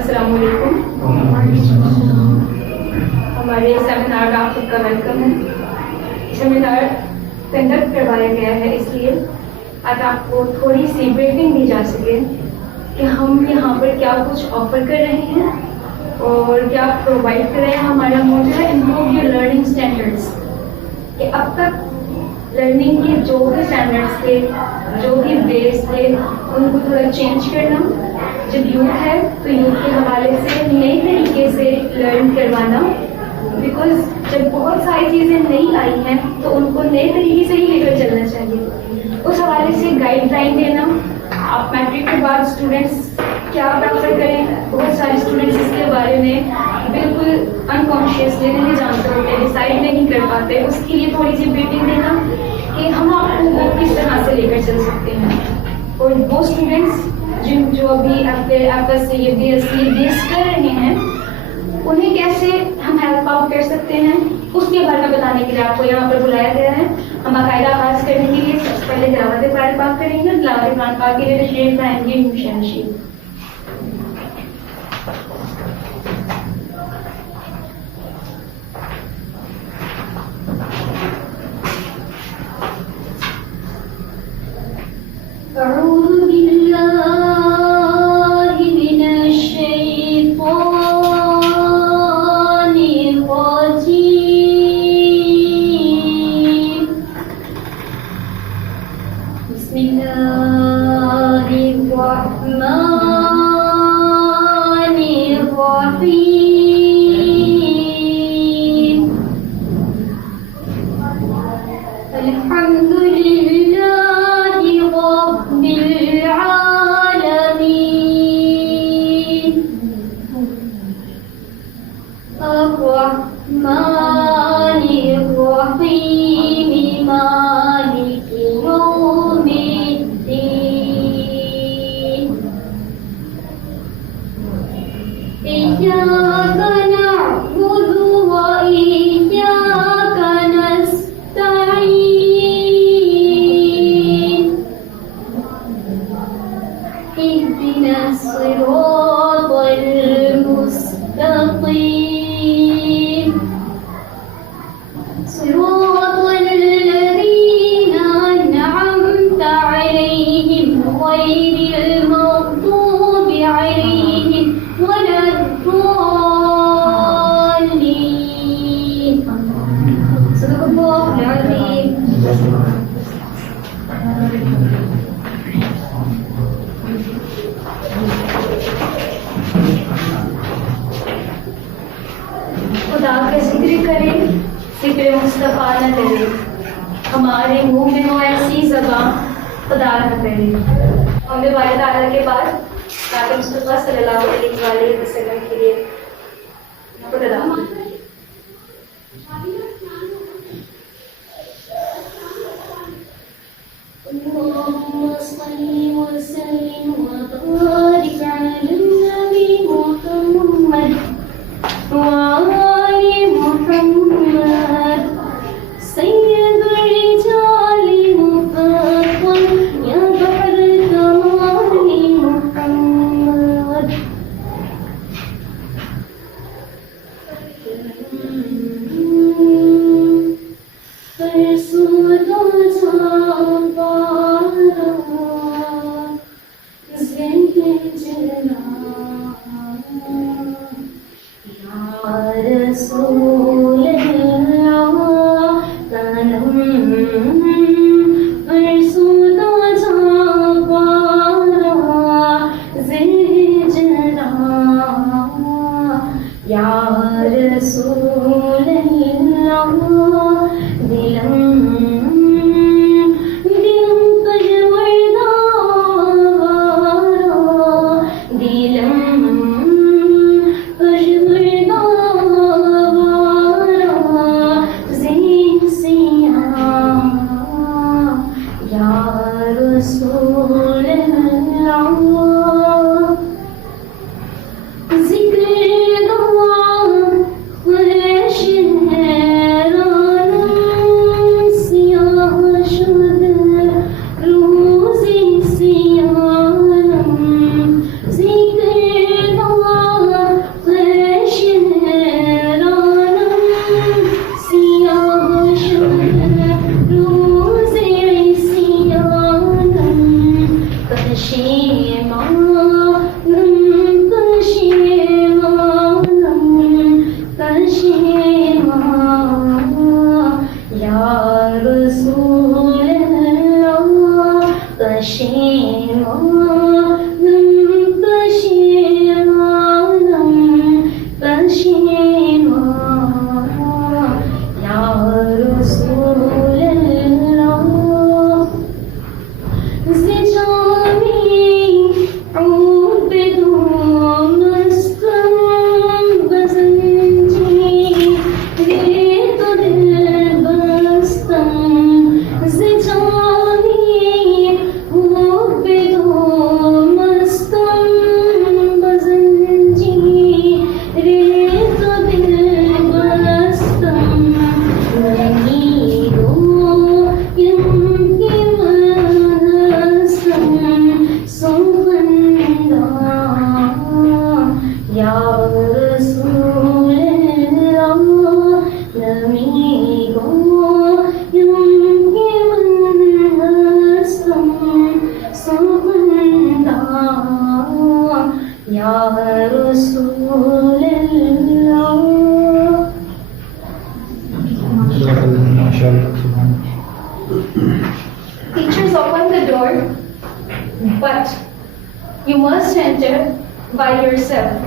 السلام علیکم. ہمارے سیمینار میں آپ سب کا ویلکم ہے. سیمینار کنڈکٹ کروایا گیا ہے اس لیے آج آپ کو تھوڑی سی بریفنگ دی جا سکے کہ ہم یہاں پر کیا کچھ آفر کر رہے ہیں اور کیا پرووائڈ کر رہے ہیں. ہمارا موٹو ہے امپروو یور لرننگ اسٹینڈرڈس، کہ اب تک لرننگ کے جو بھی اسٹینڈرڈس تھے، جو بھی بیس تھے، ان کو تھوڑا چینج کرنا. جب یوتھ ہے تو یوتھ کے حوالے سے نئے طریقے سے لرن کروانا، بیکاز جب بہت ساری چیزیں نئی آئی ہیں تو ان کو نئے طریقے سے ہی لے کر چلنا چاہیے. اس حوالے سے گائیڈ لائن دینا. آپ میٹرک کے بعد اسٹوڈنٹس کیا پریفر کریں، بہت سارے اسٹوڈنٹس اس کے بارے میں بالکل انکانشیسلی نہیں جانتے ہوتے، ڈیسائڈ نہیں کر پاتے. اس کے لیے تھوڑی سی بریفنگ دینا کہ ہم آپ کو وہ کس طرح سے لے کر چل سکتے ہیں. اور وہ اسٹوڈنٹس جو ابھی F S C B S C B S کر رہے ہیں، انہیں کیسے ہم ہیلپ آؤٹ کر سکتے ہیں، اس کے بارے میں بتانے کے لیے آپ کو یہاں پر بلایا گیا ہے. ہم باقاعدہ آغاز کرنے کے لیے سب سے پہلے تلاوت قرآن پاک کریں گے. تلاوت قرآن پاک کے لیے تشریف لائیں گے مشاہد. أعوذ بالله من الشيطان الرجيم. بسم الله الرحمن الرحيم. الحمد لله رب العالمين، الرحمن الرحيم، مالك يوم الدين. إياك نعبد وإياك نستعين. اهدنا الصراط المستقيم، صراط الذين أنعمت عليهم غير المغضوب عليهم ولا الضالين. صدق الله العظيم. خدا کا ذکر کریں، ذکر مصطفیٰ نہ کرے. ہمارے منہ میں ہو ایسی زباں خدا نہ کرے. ہم نے بارے تعالیٰ کے بعد نبی مصطفیٰ صلی اللہ علیہ وآلہ وسلم کے لیے خود ادا اللهم صل وسلم وبارك على النبي محمد وآل محمد سيد الرجال مفضل يا بحر كمال محمد. فرسول door, but you must enter by yourself.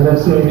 NFCIT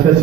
FSC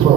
100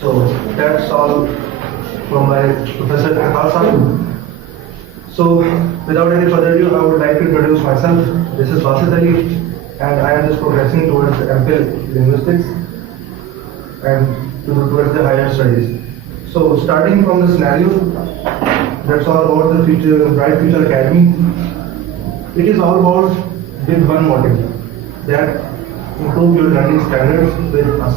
So that's all from my Professor Khalsa. So without any further ado, I would like to introduce myself. This is Basit Ali, and I am just progressing towards the MPhil linguistics and towards the higher studies. So starting from the scenario, that's all about the future, Bright Future Academy. It is all about with one motive, that improve your learning standards with us.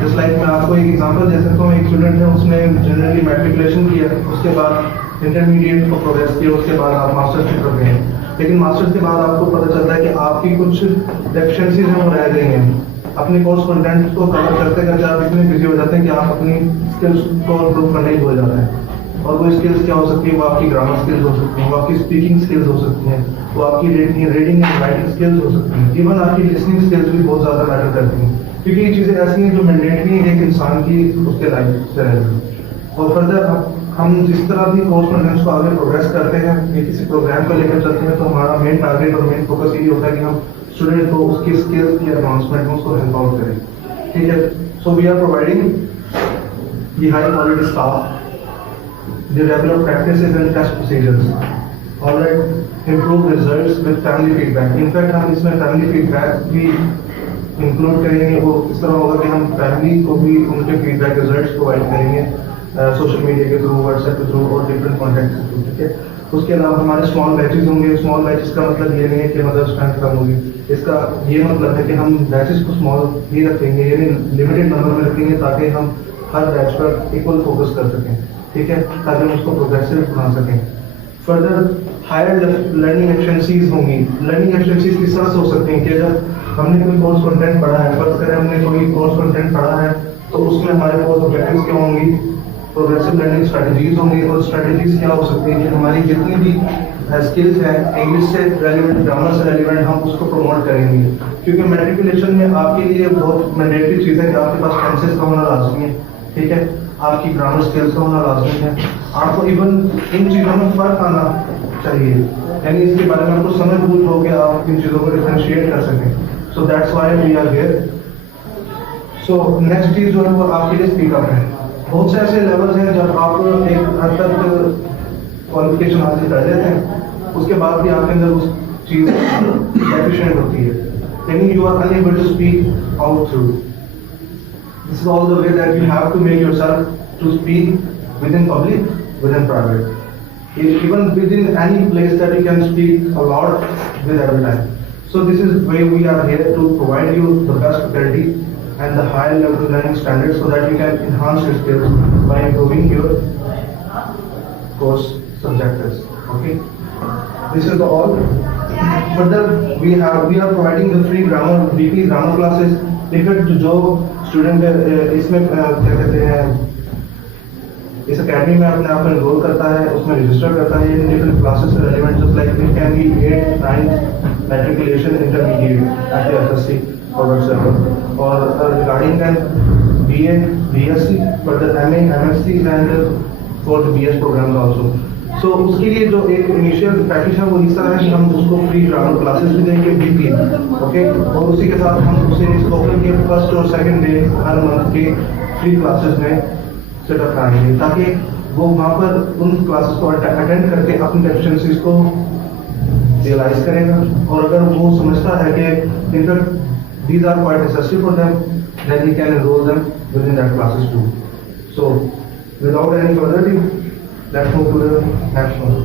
جس like میں آپ کو ایک example دے سکتا ہوں. ایک student ہے, اس نے جنرلی میٹریکولیشن کیا, اس کے بعد انٹرمیڈیٹ کو پروگریس کیا, اس کے بعد آپ ماسٹرس کی طرف گئے. لیکن ماسٹرس کے بعد آپ کو پتہ چلتا ہے کہ آپ کی کچھ ڈیفیشنسیز ہیں وہ رہ گئی ہیں. اپنے کورس کنٹینٹ کو کور کرتے کرتے آپ اتنے بزی ہو جاتے ہیں کہ آپ اپنی اسکلس کو امپروو کرنے ہی بھول جاتے ہیں. اور وہ اسکلس کیا ہو سکتی ہیں؟ وہ آپ کی گرامر اسکلز ہو سکتی ہیں, وہ آپ کی اسپیکنگ اسکلز ہو سکتی ہیں, وہ آپ کی ریڈنگ اینڈ رائٹنگ اسکلز ہو سکتی ہیں, ایون آپ کی لسننگ اسکلز بھی بہت زیادہ میٹر کرتی ہیں. کیونکہ یہ چیزیں ایسی ہیں جو مینڈیٹری ایک انسان کی اس کے لائف سے رہتی ہیں. اور فردر ہم جس طرح بھی کورس کنٹینٹس کو آگے پروگریس کرتے ہیں یا کسی پروگرام کو لے کر چلتے ہیں, تو ہمارا مین ٹارگیٹ اور مین فوکس یہی ہوتا ہے کہ ہم اسٹوڈنٹ کو اس کی اسکلس کی ایڈوانسمنٹ میں اس کو ہیلپ آؤٹ کریں. ٹھیک ہے. So we are providing the high quality staff, the regular practices and test procedures. All right, improve results with family feedback. In fact, ہم اس میں family feedback بھی include کریں گے. وہ اس طرح ہوگا کہ ہم family کو بھی ان کے feedback results provide کریں گے سوشل میڈیا کے تھرو, واٹس ایپ کے تھرو اور ڈفرینٹ کانٹیکٹ کے تھرو. ٹھیک ہے. اس کے علاوہ ہمارے اسمال بیچز ہوں گے. اسمال بیچز کا مطلب یہ نہیں ہے کہ مدر اسٹرینتھ کم ہوگی. اس کا یہ مطلب ہے کہ ہم بیچز کو اسمال ہی رکھیں گے, یعنی لمیٹڈ نمبر میں رکھیں گے تاکہ ہم ہر بیچ پر ایکول فوکس کر سکیں. ٹھیک ہے, تاکہ ہم اس کو پروگریسو بنا سکیں. فردر ہائر لرننگ ایفیشنسیز ہوں گی. لرننگ ایفیشنسیز کس طرح سے ہو سکتی ہیں کہ جب ہم نے کوئی کورس کنٹینٹ پڑھا ہے, فرض کریں ہم نے کوئی کورس کنٹینٹ پڑھا ہے, تو اس میں ہمارے کورس آبجیکٹیوز کیا ہوں گی, پروگریسو لرننگ اسٹریٹجیز ہوں گی. اور اسٹریٹجیز کیا ہو سکتی ہیں کہ ہماری جتنی بھی اسکلز ہیں انگلش سے ریلیونٹ, گرامر سے ریلیونٹ, ہم اس کو پروموٹ کریں گے. کیونکہ میٹریکولیشن میں آپ کے لیے بہت مینڈیٹری چیز ہے کہ آپ کے پاس ٹینسز کا ہونا لازمی ہے. ٹھیک ہے, آپ کی گرامر اسکلس کا ہونا لازمی ہے. آپ کو ایون ان چیزوں میں فرق آنا چاہیے, یعنی اس کے بارے میں آپ کو سمجھ بوجھ ہو کہ آپ ان چیزوں کو ڈفرینشیٹ کر سکیں. So that's why we are here. So next چیز جو ہے وہ آپ کے لیے اسپیک اپ ہے. بہت سے ایسے لیولز ہیں جب آپ ایک حد تک کوالیفکیشن حاصل کر لیتے ہیں, اس کے بعد بھی آپ کے اندر اس چیز ڈیفیشینٹ ہوتی ہے, یعنی you are unable to speak out through. This is all the way that you have to make yourself to speak within public, within private, even within any place that you can speak a lot with every time. So this is why we are here to provide you the best faculty and the high level learning standards so that you can enhance your skills by improving your course subjectives. Okay, this is all. Further, we are providing the free grammar, weekly grammar classes. Ticket جو student اس میں کیا کہتے ہیں اس academy میں اپنے آپ کو انرول کرتا ہے, اس میں رجسٹر کرتا ہے ڈفرنٹ کلاسز سے relevant, just like it can be 8th 9th matriculation intermediate at F S C اور واٹس ایپ, اور regarding then B A B S C, further M A M S C and four B S program also. So اس کے لیے جو ایک initial package ہے وہ اس طرح ہے کہ ہم اس کو فری گرامر کلاسز بھی دیں گے ویکلی. اوکے, اور اسی کے ساتھ ہم اسے اسپوکن کے فرسٹ اور سیکنڈ ڈے ہر منتھ کے فری کلاسز میں سیٹ اپ کرائیں گے, تاکہ وہ وہاں پر ان کلاسز کو اٹینڈ کر کے اپنی ڈیفیشنسیز کو ریئلائز کرے گا. اور اگر وہ سمجھتا ہے کہ in fact these are quite necessary for them, then ہی can enrol them with in that classes too. So without any further due, let's move to the next one.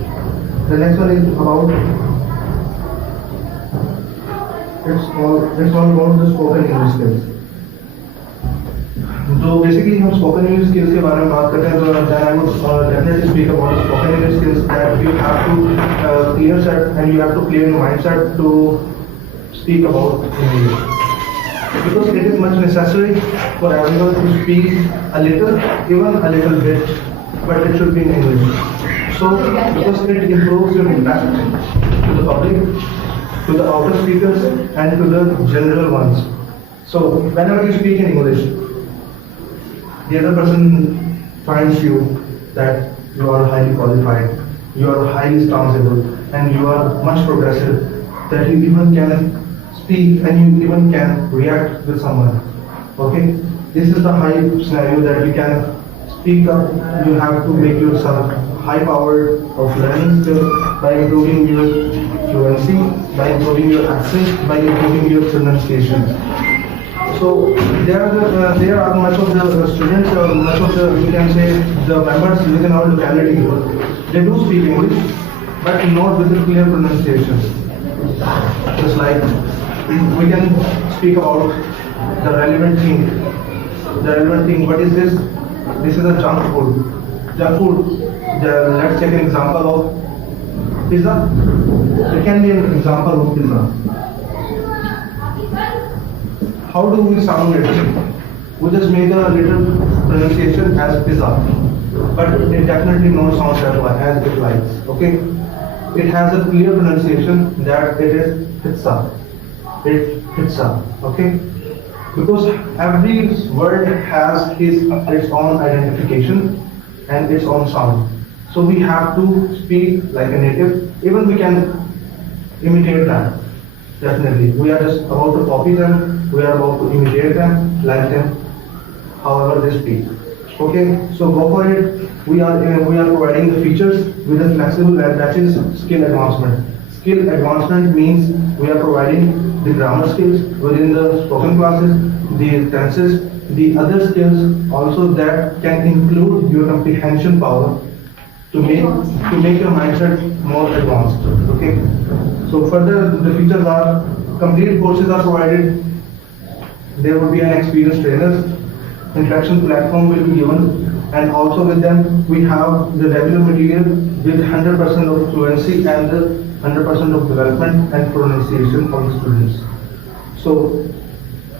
The next one is about it's all about the spoken English skills. So basically ہم spoken English skills کے بارے میں بات کرتے ہیں, تو then I would definitely speak about the spoken English skills that you have to clear set and you have to clear your mindset to speak about English. Because it is much necessary for everyone to speak a little, even a little bit, but it should be in English. So, because it improves your impact to the public, to the outer speakers, and to the general ones. So, whenever you speak in English, the other person finds you that you are highly qualified, you are highly responsible, and you are much progressive, that you even can speak and you even can react with someone. Okay? This is the high scenario that you can speak up. You have to make yourself high powered of learning skills by improving your fluency, by improving your accent, by improving your pronunciation. So there are much of the students or much of the, you can say, the members within our locality, they do speak English but not with a clear pronunciation. Just like we can speak about the relevant thing the relevant thing. What is this? This is a junk food. Junk food. Let's take an example of pizza. It can be an example of pizza. How do we sound it? We just make a little pronunciation as pizza, but it definitely not sounds as it likes. Okay, it has a clear pronunciation that it is pizza. Pizza. Okay, because every word has its own identification and its own sound. So we have to speak like a native. Even we can imitate that. Definitely, we are just about to copy them. We are about to imitate them, like them, however they speak. Okay, so go for it. We are providing the features with a flexible web, that is skill advancement. Skill advancement means we are providing the grammar skills within the spoken classes, the tenses, the other skills also that can include your comprehension power to make your mindset more advanced. Okay, so further the features are complete courses are provided. There will be an experienced trainers. Interaction platform will be given, and also with them we have the regular material with 100% of fluency and the 100% of development and pronunciation of the students. So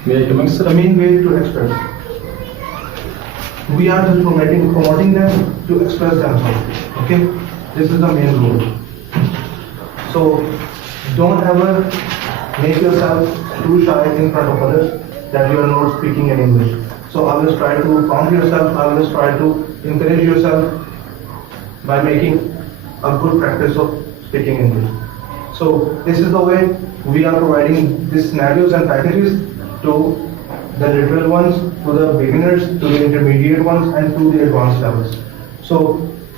The main way to express. We are just promoting them to express themselves. Okay, this is the main role. So don't ever make yourself too shy in front of others that you are not speaking in English. So always try to prompt yourself, always try to encourage yourself by making a good practice of speaking English. So this is the way we are providing these scenarios and packages to the literal ones, to the beginners, to the intermediate ones and to the advanced levels. So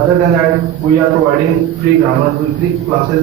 Other than that, we are providing free grammar free classes.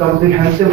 comprehensive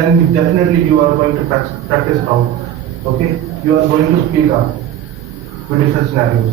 then definitely you are going to practice it out. Okay, you are going to speak up with different scenarios.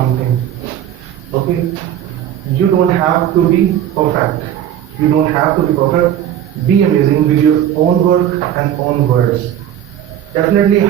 something. Okay, you don't have to be perfect. You don't have to be perfect. Be amazing with your own work and own words. Definitely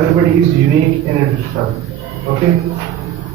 Everybody is unique in its stuff. Okay,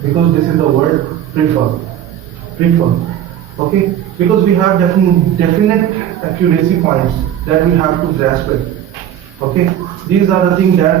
Because this is the word prefer. Okay, because we have definite accuracy points that we have to grasp it. Okay, these are the things that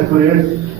accurate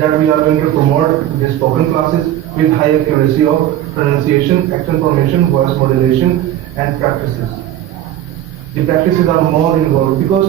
that we are going to promote the spoken classes with high accuracy of pronunciation, accent formation, voice modulation and practices. The practices are more involved because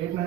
8, 9,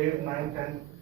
8, 9, 10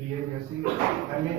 BA, BSc, MA,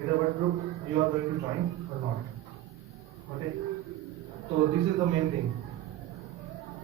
either what group you are going to join or not, okay, so this is the main thing।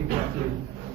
Exactly.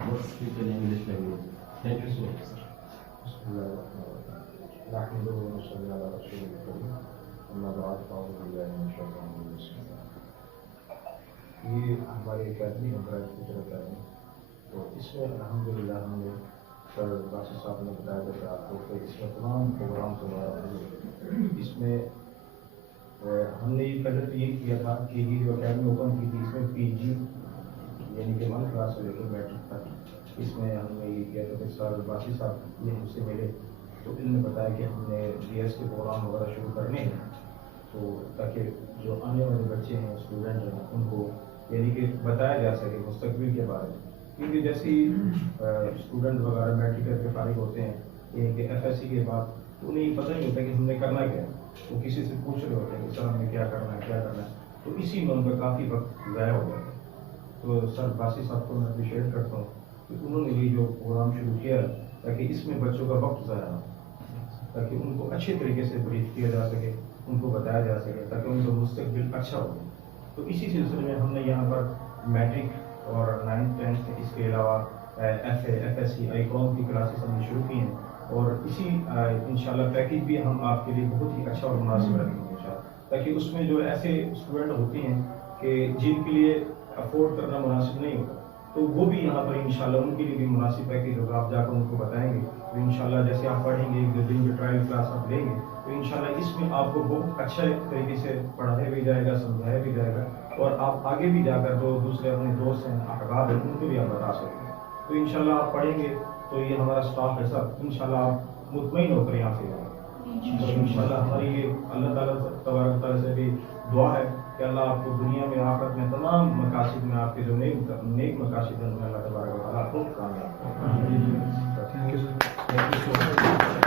Let's speak in English language. Thank you so much, sir. نحمده ونصلي على رسوله الكريم أما بعد فأعوذ بالله من الشيطان الرجيم. یہ ہماری اکیڈمی ہے برائٹ فیوچر اکیڈمی، تو اس میں الحمدللہ ہم نے سر باسط صاحب نے بتایا تھا آپ کو کہ اس میں تمام پروگرامس وغیرہ ہوئے. اس میں ہم نے یہ پہلے تو یہ کیا تھا کہ یہ جو اکیڈمی اوپن کی تھی اس میں پی جی یعنی کہ 1 کلاس سے لے کر میٹرک تک اس میں ہم نے یہ کیا تھا کہ سر باسط صاحب یہ ہم سے ملے تو ان نے بتایا کہ ہم نے ڈی ایس کے پروگرام وغیرہ شروع کرنے ہیں، تو تاکہ جو آنے والے بچے ہیں اسٹوڈنٹ ہیں ان کو یعنی کہ بتایا جا سکے مستقبل کے بارے میں، کیونکہ جیسے ہی اسٹوڈنٹ وغیرہ میٹرک کر کے فارغ ہوتے ہیں یہ کہ ایف ایس سی کے بعد تو انہیں پتہ نہیں ہوتا کہ ہم نے کرنا کیا ہے، وہ کسی سے پوچھ رہے ہوتے ہیں کہ سر ہم نے کیا کرنا ہے کیا کرنا ہے، تو اسی میں ان کا کافی وقت ضائع ہو جاتا ہے. تو سر باسط صاحب کو میں اپریشیٹ کرتا ہوں کہ انہوں نے یہ جو پروگرام شروع کیا تاکہ اس میں بچوں کا وقت ضائع نہ ہو، تاکہ ان کو اچھے طریقے سے بریف کیا جا سکے، ان کو بتایا جا سکے تاکہ ان کا مستقبل اچھا ہو. تو اسی سلسلے میں ہم نے یہاں پر میٹرک اور 9th 10th اس کے علاوہ F A F S C I com کی کلاسز ہم نے شروع کی ہیں، اور اسی انشاءاللہ پیکیج بھی ہم آپ کے لیے بہت ہی اچھا اور مناسب رکھیں گے انشاءاللہ، تاکہ اس میں جو ایسے اسٹوڈنٹ ہوتے ہیں کہ جن کے لیے افورڈ کرنا مناسب نہیں ہوتا تو وہ بھی یہاں پر انشاءاللہ ان کے لیے بھی مناسب پیکیج ہوگا. آپ جا کر ان کو بتائیں گے تو انشاءاللہ جیسے آپ پڑھیں گے 1-2 دن جو ٹرائل کلاس آپ لیں گے تو انشاءاللہ اس میں آپ کو بہت اچھے طریقے سے پڑھایا بھی جائے گا، سمجھایا بھی جائے گا، اور آپ آگے بھی جا کر جو دوسرے اپنے دوست ہیں احباب ہیں ان کو بھی آپ بتا سکتے ہیں. تو انشاءاللہ آپ پڑھیں گے تو یہ ہمارا اسٹاف ہے سب انشاءاللہ آپ مطمئن ہو کر یہاں سے جائیں گے. تو انشاءاللہ ہماری یہ اللہ تعالیٰ تبارک تعالیٰ سے بھی دعا ہے کہ اللہ آپ کو دنیا میں آخرت میں تمام مقاصد میں آپ کے جو نیک مقاصد ہیں ان میں اللہ تبارک و تعالیٰ آپ کو کامیاب کرے. Thank you so much.